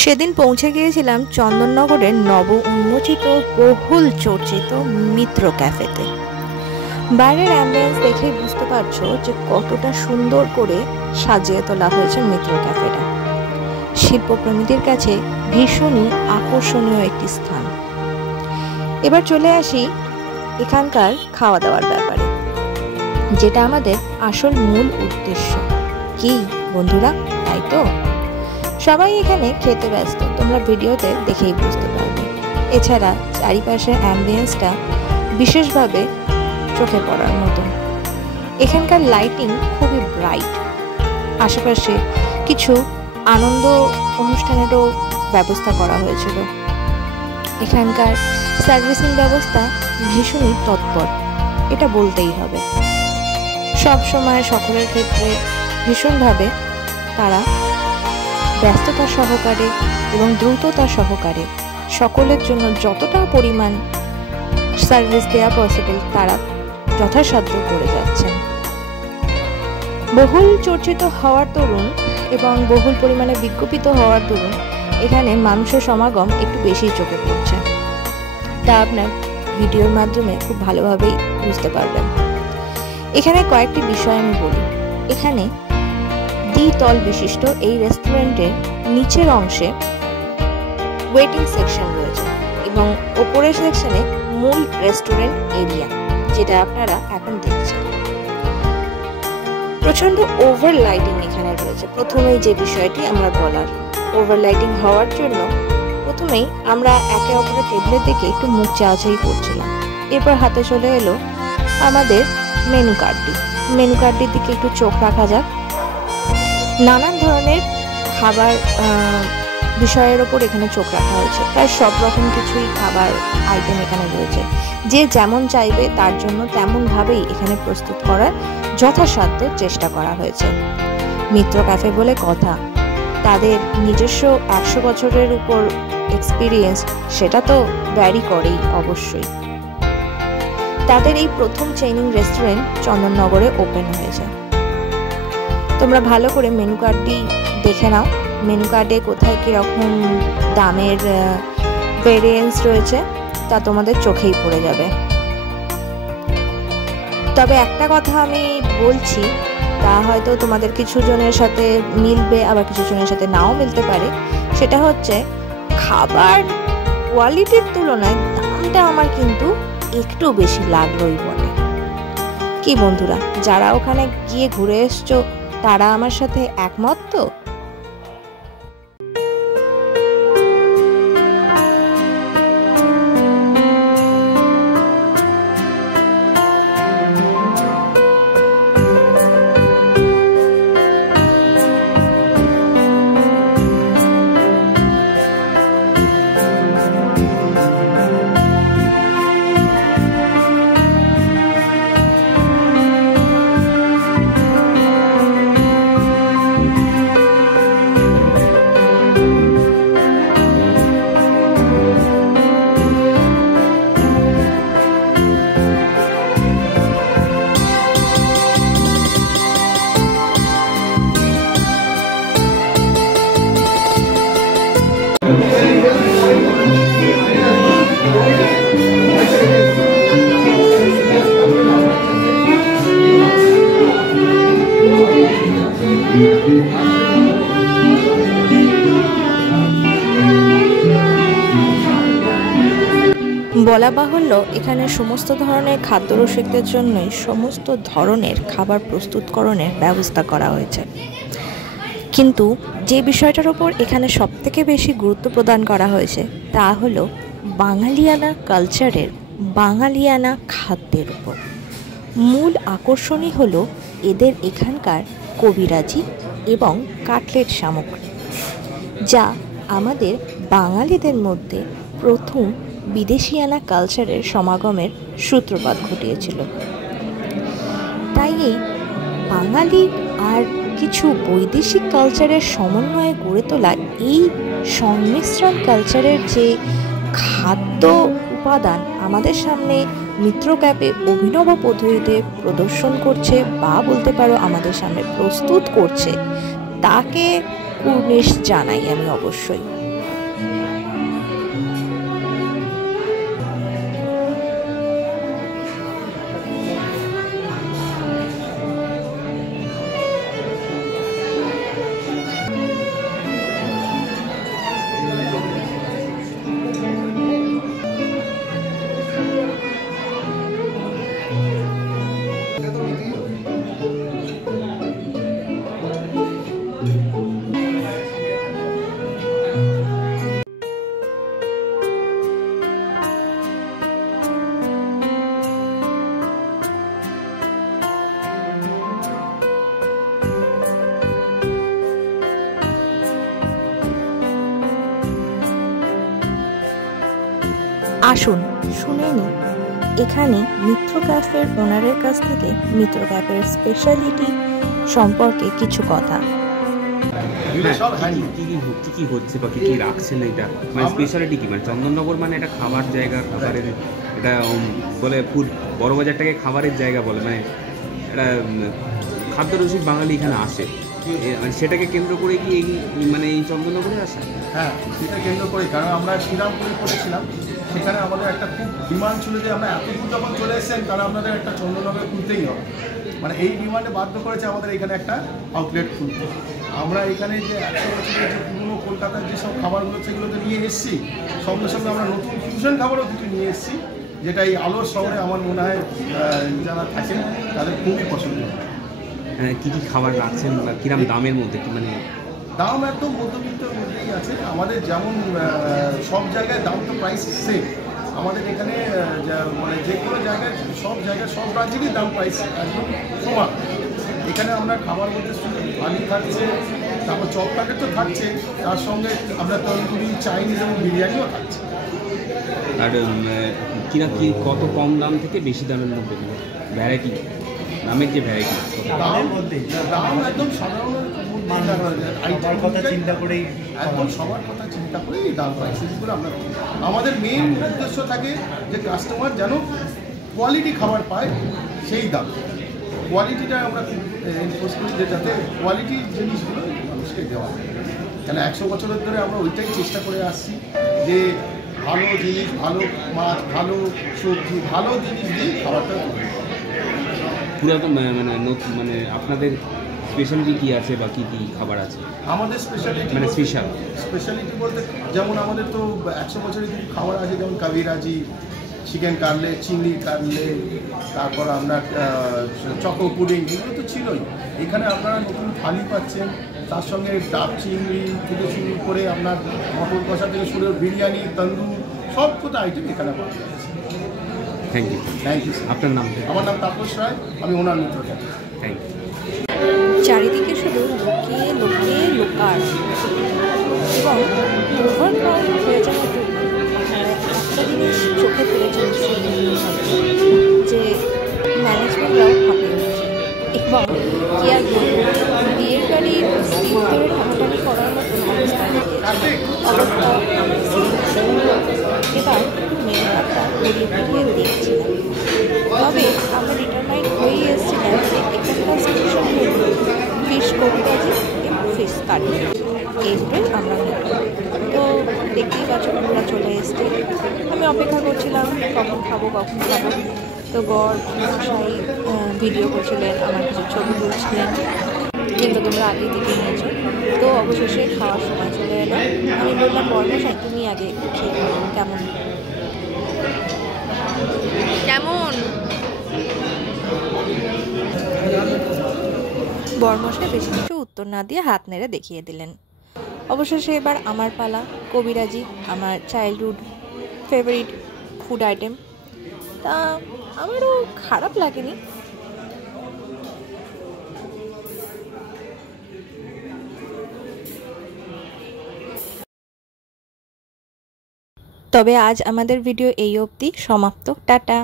সেদিন পৌঁছে গিয়েছিলাম চন্দননগরের নব উন্মোচিত বহুল চর্চিত মিত্র ক্যাফেতে। বাইরের অ্যাম্বিয়েন্স দেখেই বুঝতে পারছো যে কতটা সুন্দর করে সাজিয়ে তোলা হয়েছে মিত্র ক্যাফেটা। শিল্পপ্রেমীদের কাছে ভীষণই আকর্ষণীয় একটি স্থান। এবার চলে আসি এখানকার খাওয়া দাওয়ার ব্যাপারে, যেটা আমাদের আসল মূল উদ্দেশ্য। কি বন্ধুরা, তাই তো? সবাই এখানে খেতে ব্যস্ত, তোমরা ভিডিওতে দেখেই বুঝতে পারবে। এছাড়া চারিপাশের অ্যাম্বিয়েন্সটা বিশেষভাবে চোখে পড়ার মতো। এখানকার লাইটিং খুবই ব্রাইট। আশেপাশে কিছু আনন্দ অনুষ্ঠানেরও ব্যবস্থা করা হয়েছিল। এখানকার সার্ভিসিং ব্যবস্থা ভীষণই তৎপর, এটা বলতেই হবে। সব সময় সকলের ক্ষেত্রে ভীষণভাবে তারা ব্যস্ততা সহকারে এবং দ্রুততা সহকারে সকলের জন্য যতটা পরিমাণ সার্ভিস দেওয়া পসিবল তারা যথাসাধ্য করে যাচ্ছেন। বহুল চর্চিত হওয়ার দরুন এবং বহুল পরিমাণে বিজ্ঞাপিত হওয়ার দরুন এখানে মানুষের সমাগম একটু বেশি চোখে পড়ছে। তা আপনার ভিডিওর মাধ্যমে খুব ভালোভাবেই বুঝতে পারবেন। এখানে কয়েকটি বিষয় আমি বলি। এখানে দ্বিতল বিশিষ্ট এই রেস্টুরেন্টের নিচের অংশে ওয়েটিং সেকশন রয়েছে এবং ওপরের সেকশনে মূল রেস্টুরেন্ট এরিয়া, যেটা আপনারা এখন দেখছেন। প্রচন্ড ওভার লাইটিং এখানে রয়েছে। প্রথমেই যে বিষয়টি আমরা বলার, ওভার লাইটিং হওয়ার জন্য প্রথমেই আমরা একে অপরের টেবিলের দিকে একটু মুখ চাওয়াচাই করছিলাম। এরপর হাতে চলে এলো আমাদের মেনু কার্ডটি। মেনু কার্ডটির দিকে একটু চোখ রাখা যাক। নানান ধরনের খাবার বিষয়ের ওপর এখানে চোখ রাখা হয়েছে। প্রায় সব রকম কিছুই খাবার আইটেম এখানে রয়েছে। যে যেমন চাইবে তার জন্য তেমনভাবেই এখানে প্রস্তুত করার যথাসাধ্য চেষ্টা করা হয়েছে। মিত্র ক্যাফে বলে কথা, তাদের নিজস্ব 100 বছরের উপর এক্সপিরিয়েন্স, সেটা তো ভ্যারি করেই অবশ্যই। তাদের এই প্রথম চেইনিং রেস্টুরেন্ট চন্দননগরে ওপেন হয়েছে। তোমরা ভালো করে মেনু কার্ডটি দেখে নাও। মেনু কার্ডে কোথায় কীরকম দামের ভেরিয়েন্স রয়েছে তা তোমাদের চোখেই পড়ে যাবে। তবে একটা কথা আমি বলছি, তা হয়তো তোমাদের কিছু জনের সাথে মিলবে, আবার কিছু জনের সাথে নাও মিলতে পারে। সেটা হচ্ছে খাবার কোয়ালিটির তুলনায় দামটা আমার কিন্তু একটু বেশি লাগলোই বটে। কি বন্ধুরা, যারা ওখানে গিয়ে ঘুরে এসছো তারা আমার সাথে একমত তো? বলা বাহুল্য, এখানে সমস্ত ধরনের খাদ্যরসিকদের জন্যই সমস্ত ধরনের খাবার প্রস্তুতকরণের ব্যবস্থা করা হয়েছে। কিন্তু যে বিষয়টার ওপর এখানে সবথেকে বেশি গুরুত্ব প্রদান করা হয়েছে তা হলো বাঙালিয়ানা কালচারের, বাঙালিয়ানা খাদ্যের উপর। মূল আকর্ষণই হলো এদের এখানকার কবিরাজি এবং কাটলেট সামগ্রী, যা আমাদের বাঙালিদের মধ্যে প্রথম বিদেশিয়ানা কালচারের সমাগমের সূত্রপাত ঘটিয়েছিল। তাই এই বাঙালি আর কিছু বৈদেশিক কালচারের সমন্বয়ে গড়ে তোলা এই সংমিশ্রণ কালচারের যে খাদ্য উপাদান আমাদের সামনে মিত্র ক্যাফে অভিনব পদ্ধতিতে প্রদর্শন করছে বা বলতে পারো আমাদের সামনে প্রস্তুত করছে, তাকে কুর্নিশ জানাই আমি অবশ্যই। আসুন শুনে নিই এখানে মিত্র ক্যাফের ওনারের কাছ থেকে মিত্র ক্যাফের স্পেশালিটি সম্পর্কে কিছু কথা। কি হচ্ছে বা কি রাখছেন এটা, মানে স্পেশালিটি কি? মানে চন্দননগর মানে এটা খাবার জায়গা, খাবারের এটা বলে ফুড, বড়বাজারটাকে খাবারের জায়গা বলে, মানে এটা খাদ্য রসিক বাঙালি এখানে আসে, মানে সেটাকে কেন্দ্র করে কি এই মানে এই চন্দননগরে আসা? হ্যাঁ, সেটা কেন্দ্র করে, কারণ আমরা শ্রীরামপুরে করেছিলাম, সেখানে আমাদের একটা খুব ডিমান্ড ছিল যে আমরা এত দূর যখন চলে এসেছেন তাহলে আপনাদের একটা চন্দননগরে খুলতেই হবে, মানে এই ডিমান্ডে বাধ্য করেছে আমাদের এখানে একটা আউটলেট খুলতে। আমরা এখানে যে 100 বছরের যে পুরনো কলকাতার যেসব খাবারগুলো সেগুলো তো নিয়ে এসেছি, সঙ্গে সঙ্গে আমরা নতুন ফিউশন খাবারও দুটো নিয়ে এসেছি, যেটা এই আলোর শহরে আমার মনে হয় যারা থাকেন তাদের খুবই পছন্দ। কী কী খাবার রাখছেন বা কীরকম দামের মধ্যে, কি মানে দাম একদম মধ্যবিত্তের মধ্যেই আছে। আমাদের যেমন সব জায়গায় দাম তো প্রাইস সেম, আমাদের এখানে মানে যে কোনো জায়গায় সব রাজ্যেরই দাম প্রাইস একদম সমান। এখানে আমরা খাবার বলতে শুধু থালি থাকছে, তারপর চপ প্যাকেট তো থাকছে, তার সঙ্গে আমরা তন্দুরি, চাইনিজ এবং বিরিয়ানিও থাকছে। আর কিনা কি কত কম দাম থেকে বেশি দামের মধ্যে ভ্যারাইটি, দামের যে ভ্যারাইটি দাম একদম সাধারণ কথা চিন্তা করেই, একদম সবার কথা চিন্তা করেই দাম প্রাইসেসগুলো আমরা। আমাদের মেন উদ্দেশ্য থাকে যে কাস্টমার যেন কোয়ালিটি খাবার পায়, সেই দাম কোয়ালিটিটা আমরা এনফোর্স করি, যে যাতে কোয়ালিটির জিনিসগুলো মানুষকে দেওয়া হয়। কেন 100 বছরের ধরে আমরা ওইটাই চেষ্টা করে আসছি যে ভালো জিনিস, ভালো মাছ, ভালো সবজি, ভালো জিনিস দিয়ে খাবারটা তৈরি। পুরাতন মানে আপনাদের স্পেশালিটি কী আছে বা কী কী খাবার আছে? আমাদের স্পেশালিটি মানে স্পেশালিটি বলতে যেমন আমাদের তো 100 বছরের কিছু খাবার আছে, যেমন কাবিরাজি, চিকেন কাটলেট, চিংড়ি কাটলেট, তারপর আপনার চকো পুডিং, এগুলো তো ছিলই। এখানে আপনারা নতুন থালি পাচ্ছেন, তার সঙ্গে ডাব চিংড়ি থেকে শুরু করে আপনার মটর কষা থেকে শুরু করে বিরিয়ানি, তন্দুর, সব কটা আইটেম এখানে পাওয়া যাচ্ছে। Thank you. আপনার নাম? আমার নাম তাপস রায়, আমি owner Mitra cafe. Thank you. চারিদিকে শুধু লুকিয়ে লুকিয়ে লোকার এবং ওভারক্রাউড হয়ে যাওয়ার জন্য একটা জিনিস চোখে পড়েছে, যে ম্যানেজমেন্টরাও হাঁপিয়ে উঠছে। এবং কি আর বলবো, বিয়ের গাড়ির সিট ধরে টানাটানি করার মতন অবস্থা এবার মেনু কার্ডটা ঘুরিয়ে ঘুরিয়ে দেখছিলাম। তবে আমরা ডিটারমাইন্ড হয়েই এসেছিলাম যে এখানকার স্পেশাল ফিশ কবিরাজি এবং ফিশ কারি, এই দুটোই আমরা নিই। তো দেখতেই পাচ্ছ পুরো চলে এসছে। আমি অপেক্ষা করছিলাম কখন খাবো। তো বর মশাই ভিডিও করছিলেন, আমার কিছু ছবি তুলছিলেন, যেগুলো তোমরা আগে থেকে নিয়েছো। তো অবশেষে খাওয়ার সময় চলে এলো। আমি বললাম, বর মশাই তুমি আগে খেয়ে কেমন বরমশাই বেশি কিছু উত্তর না দিয়ে হাত নেড়ে দেখিয়ে দিলেন। অবশেষে এবার আমার পালা। কবিরাজি আমার চাইল্ডহুড ফেভারিট ফুড আইটেম, তা আমারও খারাপ লাগেনি। তবে আজ আমাদের ভিডিও এই অবধি সমাপ্ত। টাটা।